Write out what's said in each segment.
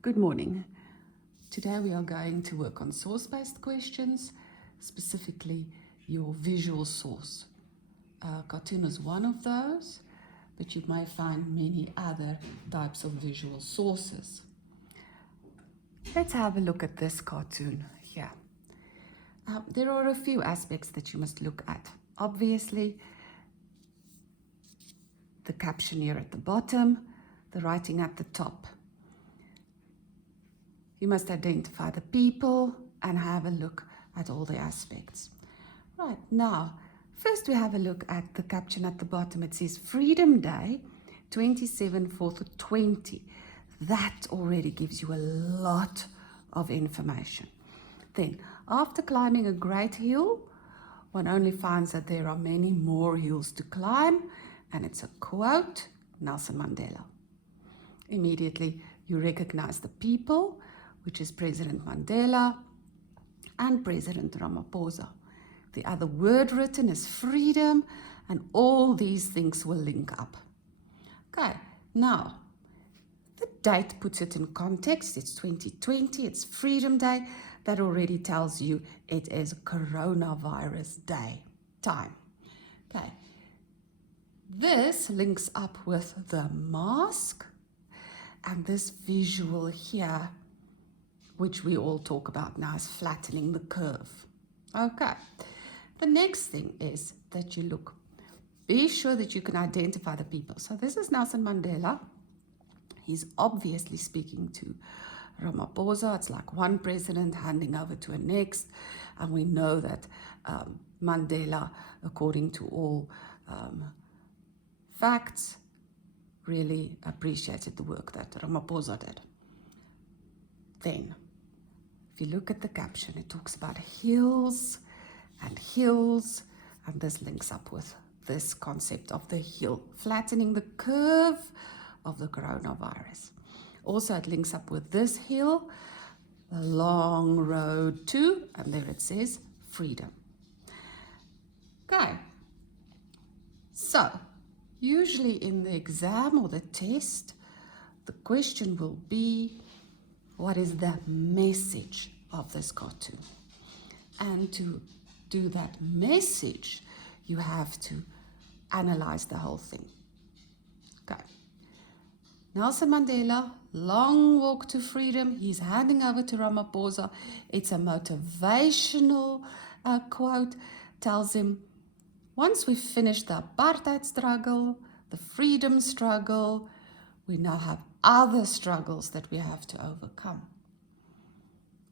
Good morning. Today we are going to work on source-based questions, specifically your visual source. Cartoon is one of those, but you may find many other types of visual sources. Let's have a look at this cartoon here. There are a few aspects that you must look at. Obviously, the caption here at the bottom, the writing at the top. You must identify the people and have a look at all the aspects. Right, now, first we have a look at the caption at the bottom. It says Freedom Day 27/4/20. That already gives you a lot of information. Then, after climbing a great hill, one only finds that there are many more hills to climb, and it's a quote, Nelson Mandela. Immediately, you recognize the people, which is President Mandela and President Ramaphosa. The other word written is freedom, and all these things will link up. Okay, now, the date puts it in context. It's 2020, it's Freedom Day. That already tells you it is Coronavirus Day time. Okay, this links up with the mask and this visual here, which we all talk about now, is flattening the curve. Okay, the next thing is that you look. Be sure that you can identify the people. So this is Nelson Mandela. He's obviously speaking to Ramaphosa. It's like one president handing over to a next. And we know that Mandela, according to all facts, really appreciated the work that Ramaphosa did. Then, if you look at the caption, it talks about hills, and this links up with this concept of the hill, flattening the curve of the coronavirus. Also, it links up with this hill, the long road to, and there it says, freedom. Okay, so usually in the exam or the test, the question will be, what is the message of this cartoon? And to do that message, you have to analyze the whole thing. Okay. Nelson Mandela, long walk to freedom. He's handing over to Ramaphosa. It's a motivational quote. Tells him, once we've finished the apartheid struggle, the freedom struggle, we now have other struggles that we have to overcome.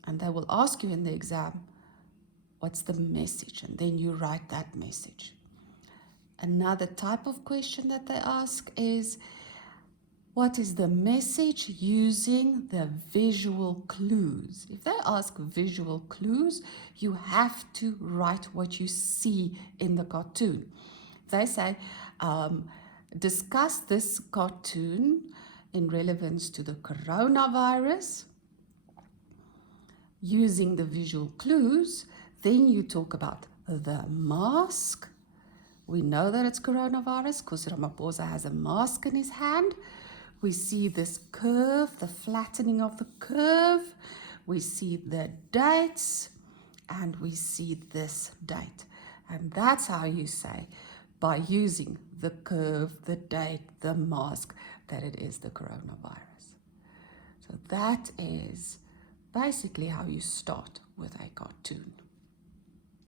And they will ask you in the exam, what's the message? And then you write that message. Another type of question that they ask is, what is the message using the visual clues? If they ask visual clues, you have to write what you see in the cartoon. They say, discuss this cartoon in relevance to the coronavirus using the visual clues. Then you talk about the mask. We know that it's coronavirus because Ramaphosa has a mask in his hand. We see this curve, the flattening of the curve. We see the dates, and we see this date. And that's how you say, by using the curve, the date, the mask, that it is the coronavirus. So that is basically how you start with a cartoon.